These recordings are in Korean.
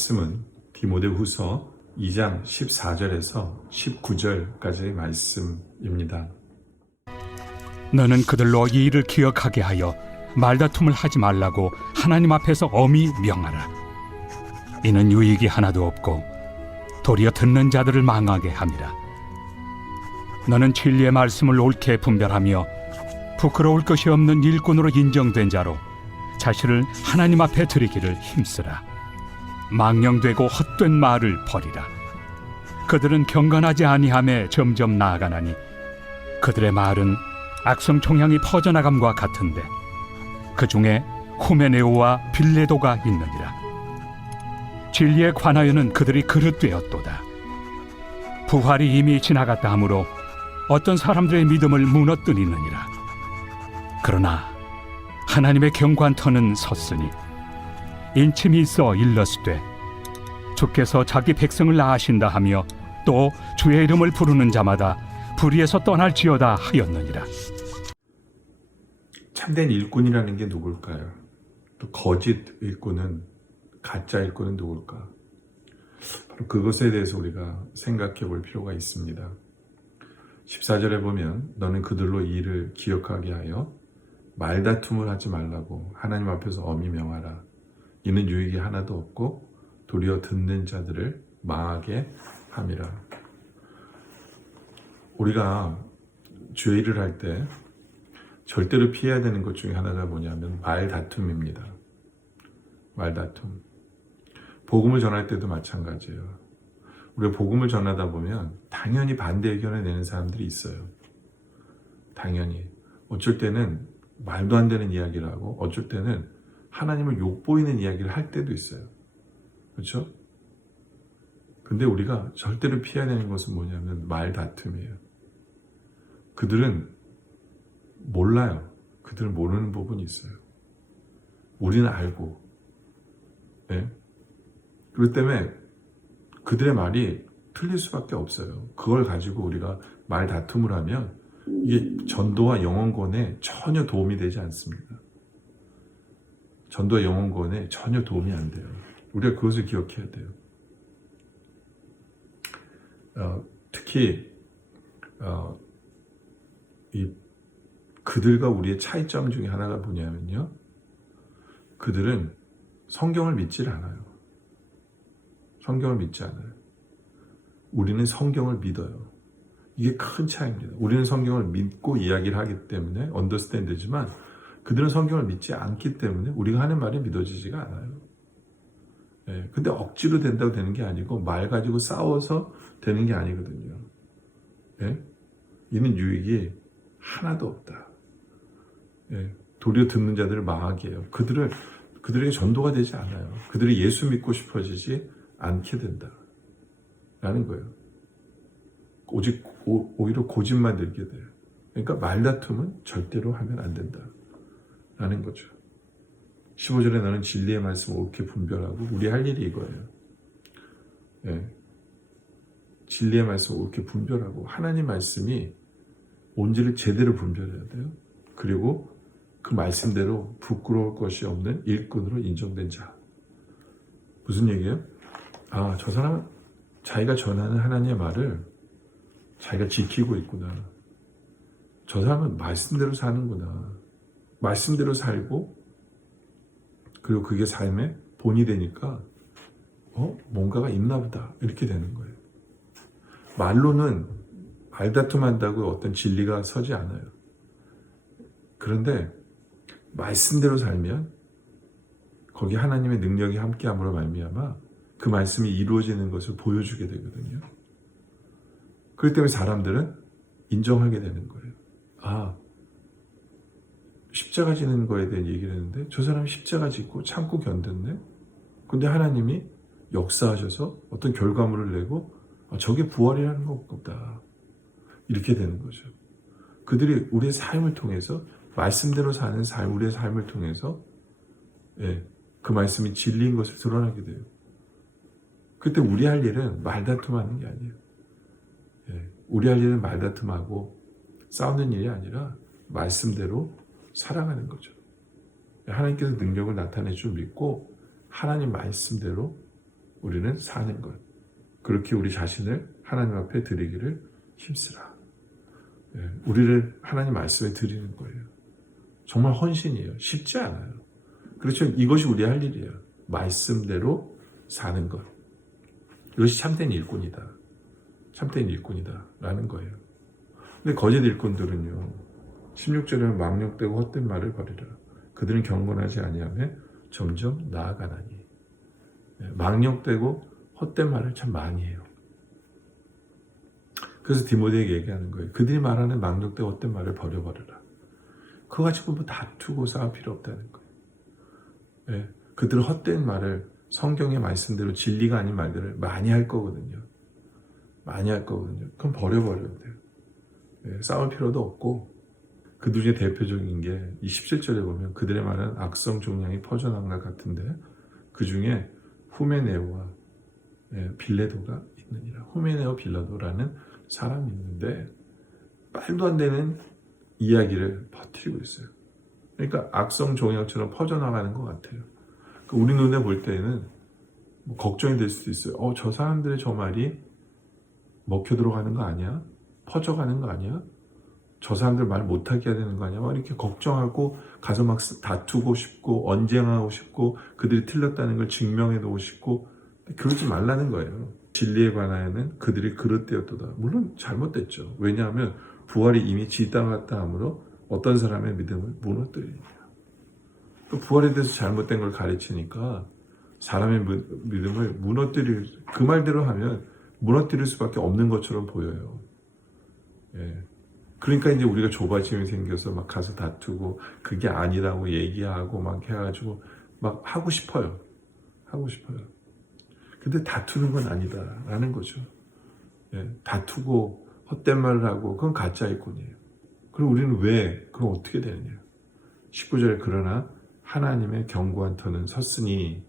말씀은 디모데 후서 2장 14절에서 19절까지의 말씀입니다. 너는 그들로 이 일을 기억하게 하여 말다툼을 하지 말라고 하나님 앞에서 엄히 명하라. 이는 유익이 하나도 없고 도리어 듣는 자들을 망하게 함이라. 너는 진리의 말씀을 옳게 분별하며 부끄러울 것이 없는 일꾼으로 인정된 자로 자신을 하나님 앞에 드리기를 힘쓰라. 망령되고 헛된 말을 버리라. 그들은 경건하지 아니함에 점점 나아가나니 그들의 말은 악성 총향이 퍼져나감과 같은데 그 중에 후메네오와 빌레도가 있느니라. 진리에 관하여는 그들이 그릇되었도다. 부활이 이미 지나갔다 하므로 어떤 사람들의 믿음을 무너뜨리느니라. 그러나 하나님의 경관터는 섰으니 인침이 있어 일러스되 주께서 자기 백성을 낳으신다 하며 또 주의 이름을 부르는 자마다 불의에서 떠날지어다 하였느니라. 참된 일꾼이라는 게 누굴까요? 또 거짓 일꾼은 가짜 일꾼은 누굴까? 바로 그것에 대해서 우리가 생각해 볼 필요가 있습니다. 14절에 보면 너는 그들로 이 일을 기억하게 하여 말다툼을 하지 말라고 하나님 앞에서 엄히 명하라. 이는 유익이 하나도 없고 도리어 듣는 자들을 망하게 함이라. 우리가 죄일을 할때 절대로 피해야 되는 것 중에 하나가 뭐냐면 말 다툼입니다. 말 다툼. 복음을 전할 때도 마찬가지예요. 우리가 복음을 전하다 보면 당연히 반대 의견을 내는 사람들이 있어요. 당연히. 어쩔 때는 말도 안 되는 이야기를 하고 어쩔 때는 하나님을 욕보이는 이야기를 할 때도 있어요. 그렇죠? 근데 우리가 절대로 피해야 되는 것은 뭐냐면 말 다툼이에요. 그들은 몰라요. 그들은 모르는 부분이 있어요. 우리는 알고. 예? 그렇기 때문에 그들의 말이 틀릴 수밖에 없어요. 그걸 가지고 우리가 말 다툼을 하면 이게 전도와 영혼권에 전혀 도움이 되지 않습니다. 전도와 영혼권에 전혀 도움이 안 돼요. 우리가 그것을 기억해야 돼요. 어, 특히 어, 이 그들과 우리의 차이점 중에 하나가 뭐냐면요. 그들은 성경을 믿질 않아요. 성경을 믿지 않아요. 우리는 성경을 믿어요. 이게 큰 차이입니다. 우리는 성경을 믿고 이야기를 하기 때문에 언더스탠드지만 그들은 성경을 믿지 않기 때문에 우리가 하는 말이 믿어지지가 않아요. 예, 근데 억지로 된다고 되는 게 아니고 말 가지고 싸워서 되는 게 아니거든요. 예? 이는 유익이 하나도 없다. 예, 도리어 듣는 자들을 망하게 해요. 그들을 그들에게 전도가 되지 않아요. 그들이 예수 믿고 싶어지지 않게 된다. 라는 거예요. 오직 오, 오히려 고집만 들게 돼요. 그러니까 말다툼은 절대로 하면 안 된다. 라는 거죠. 15절에 나는 진리의 말씀을 옳게 분별하고 우리 할 일이 이거예요. 예. 진리의 말씀을 옳게 분별하고 하나님 말씀이 온지를 제대로 분별해야 돼요. 그리고 그 말씀대로 부끄러울 것이 없는 일꾼으로 인정된 자. 무슨 얘기예요? 아, 저 사람은 자기가 전하는 하나님의 말을 자기가 지키고 있구나. 저 사람은 말씀대로 사는구나. 말씀대로 살고, 그리고 그게 삶의 본이 되니까, 어? 뭔가가 있나 보다. 이렇게 되는 거예요. 말로는 말다툼 한다고 어떤 진리가 서지 않아요. 그런데, 말씀대로 살면, 거기 하나님의 능력이 함께함으로 말미암아 그 말씀이 이루어지는 것을 보여주게 되거든요. 그렇기 때문에 사람들은 인정하게 되는 거예요. 아, 십자가 지는 거에 대한 얘기를 했는데 저 사람이 십자가 짓고 참고 견뎠네? 근데 하나님이 역사하셔서 어떤 결과물을 내고 아, 저게 부활이라는 것보다 이렇게 되는 거죠. 그들이 우리의 삶을 통해서 말씀대로 사는 삶, 우리의 삶을 통해서 예, 그 말씀이 진리인 것을 드러나게 돼요. 그때 우리 할 일은 말다툼하는 게 아니에요. 예, 우리 할 일은 말다툼하고 싸우는 일이 아니라 말씀대로 살아가는 거죠. 하나님께서 능력을 나타내 줄 믿고 하나님 말씀대로 우리는 사는 것. 그렇게 우리 자신을 하나님 앞에 드리기를 힘쓰라. 예, 우리를 하나님 말씀에 드리는 거예요. 정말 헌신이에요. 쉽지 않아요. 그렇죠. 이것이 우리 할 일이에요. 말씀대로 사는 것. 이것이 참된 일꾼이다. 참된 일꾼이다. 라는 거예요. 근데 거짓 일꾼들은요. 16절에 망령되고 헛된 말을 버리라. 그들은 경건하지 아니하며 점점 나아가나니. 예, 망령되고 헛된 말을 참 많이 해요. 그래서 디모데에게 얘기하는 거예요. 그들이 말하는 망령되고 헛된 말을 버려버려라. 그거 가지고 뭐 다투고 싸울 필요 없다는 거예요. 예, 그들은 헛된 말을 성경의 말씀대로 진리가 아닌 말들을 많이 할 거거든요. 많이 할 거거든요. 그럼 버려버려야 돼요. 예, 싸울 필요도 없고 그들 중에 대표적인 게이 17절에 보면 그들의 말은 악성 종양이 퍼져나간 것 같은데 그 중에 후메네오와 예, 빌레도가 있느니라. 후메네오 빌라도라는 사람이 있는데 말도 안 되는 이야기를 퍼뜨리고 있어요. 그러니까 악성 종양처럼 퍼져나가는 것 같아요. 그 우리 눈에 볼 때는 뭐 걱정이 될 수도 있어요. 어, 저 사람들의 저 말이 먹혀 들어가는 거 아니야? 퍼져가는 거 아니야? 저 사람들 말 못하게 해야 되는 거 아니야? 막 이렇게 걱정하고 가서 막 다투고 싶고 언쟁하고 싶고 그들이 틀렸다는 걸 증명해 놓고 싶고 그러지 말라는 거예요. 진리에 관하여는 그들이 그릇되었도다. 물론 잘못됐죠. 왜냐하면 부활이 이미 지땅 갔다 함으로 어떤 사람의 믿음을 무너뜨리니까. 또 부활에 대해서 잘못된 걸 가르치니까 사람의 무- 믿음을 무너뜨릴 그 말대로 하면 무너뜨릴 수밖에 없는 것처럼 보여요. 예. 그러니까 이제 우리가 좁아짐이 생겨서 막 가서 다투고 그게 아니라고 얘기하고 막 해가지고 막 하고 싶어요. 하고 싶어요. 근데 다투는 건 아니다라는 거죠. 예. 다투고 헛된 말을 하고 그건 가짜 일꾼이에요. 그럼 우리는 왜 그럼 어떻게 되느냐? 19절에 그러나 하나님의 견고한 터는 섰으니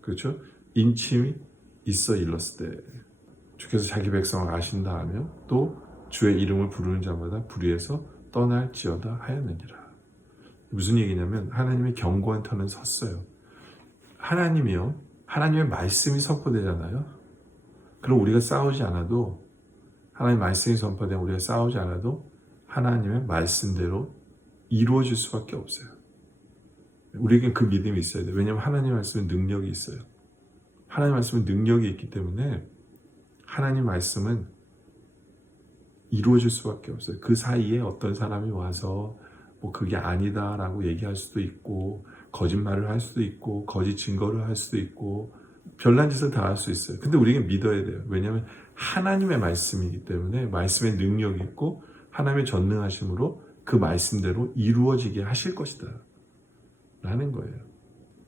그렇죠? 인침이 있어 일렀을 때 주께서 자기 백성을 아신다 하며 또 주의 이름을 부르는 자마다 불의에서 떠날지어다 하였느니라. 무슨 얘기냐면 하나님의 견고한 터는 섰어요. 하나님이요. 하나님의 말씀이 선포되잖아요. 그럼 우리가 싸우지 않아도 하나님의 말씀이 선포되면 우리가 싸우지 않아도 하나님의 말씀대로 이루어질 수밖에 없어요. 우리에게 그 믿음이 있어야 돼요. 왜냐하면 하나님 말씀은 능력이 있어요. 하나님 말씀은 능력이 있기 때문에 하나님 말씀은 이루어질 수밖에 없어요. 그 사이에 어떤 사람이 와서 뭐 그게 아니다라고 얘기할 수도 있고 거짓말을 할 수도 있고 거짓 증거를 할 수도 있고 별난 짓을 다할수 있어요. 근데 우리가 믿어야 돼요. 왜냐하면 하나님의 말씀이기 때문에 말씀의 능력이 있고 하나님의 전능하심으로 그 말씀대로 이루어지게 하실 것이다. 라는 거예요.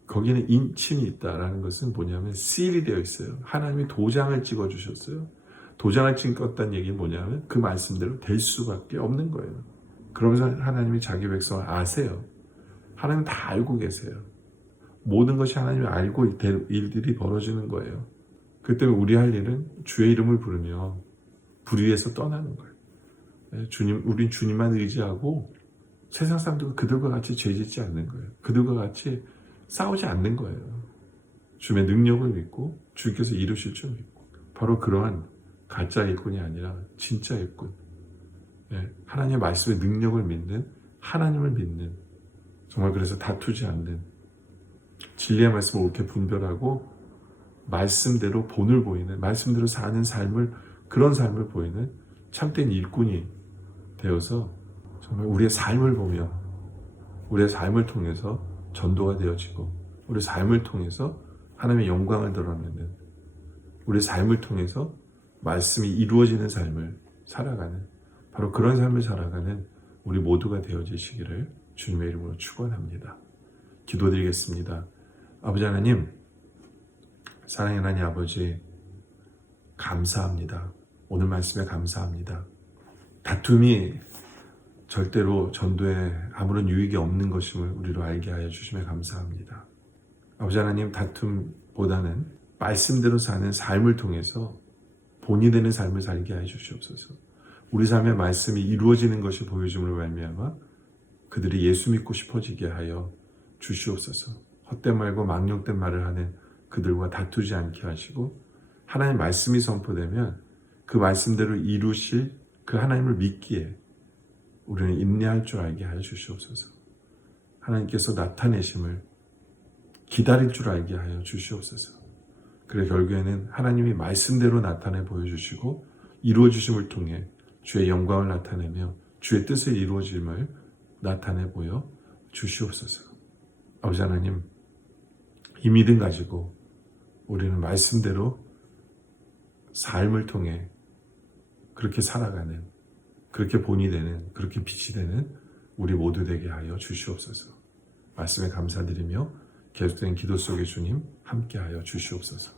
거기는 인침이 있다라는 것은 뭐냐면 시일이 되어 있어요. 하나님이 도장을 찍어 주셨어요. 도장을 찍었다는 얘기는 뭐냐면 그 말씀대로 될 수밖에 없는 거예요. 그러면서 하나님이 자기 백성을 아세요. 하나님 다 알고 계세요. 모든 것이 하나님이 알고 될 일들이 벌어지는 거예요. 그 때문에 우리 할 일은 주의 이름을 부르며 불의에서 떠나는 거예요. 네, 주님, 우린 주님만 의지하고 세상 사람들과 그들과 같이 죄짓지 않는 거예요. 그들과 같이 싸우지 않는 거예요. 주의 능력을 믿고 주께서 이루실 줄 믿고 바로 그러한 가짜 일꾼이 아니라 진짜 일꾼. 예, 하나님의 말씀의 능력을 믿는 하나님을 믿는 정말 그래서 다투지 않는 진리의 말씀을 옳게 분별하고 말씀대로 본을 보이는 말씀대로 사는 삶을 그런 삶을 보이는 참된 일꾼이 되어서 정말 우리의 삶을 보며 우리의 삶을 통해서 전도가 되어지고 우리의 삶을 통해서 하나님의 영광을 드러내는 우리의 삶을 통해서 말씀이 이루어지는 삶을 살아가는 바로 그런 삶을 살아가는 우리 모두가 되어지시기를 주님의 이름으로 축원합니다. 기도드리겠습니다. 아버지 하나님, 사랑의 하나님 아버지, 감사합니다. 오늘 말씀에 감사합니다. 다툼이 절대로 전도에 아무런 유익이 없는 것임을 우리로 알게 하여 주심에 감사합니다. 아버지 하나님, 다툼보다는 말씀대로 사는 삶을 통해서 본이 되는 삶을 살게 하여 주시옵소서. 우리 삶의 말씀이 이루어지는 것이 보여줌으로 말미암아 그들이 예수 믿고 싶어지게 하여 주시옵소서. 헛된 말과 망령된 말을 하는 그들과 다투지 않게 하시고 하나님 말씀이 선포되면 그 말씀대로 이루실 그 하나님을 믿기에 우리는 인내할 줄 알게 하여 주시옵소서. 하나님께서 나타내심을 기다릴 줄 알게 하여 주시옵소서. 그래 결국에는 하나님이 말씀대로 나타내 보여주시고 이루어 주심을 통해 주의 영광을 나타내며 주의 뜻의 이루어짐을 나타내 보여 주시옵소서. 아버지 하나님, 이 믿음 가지고 우리는 말씀대로 삶을 통해 그렇게 살아가는, 그렇게 본이 되는, 그렇게 빛이 되는 우리 모두 되게 하여 주시옵소서. 말씀에 감사드리며 계속된 기도 속에 주님 함께 하여 주시옵소서.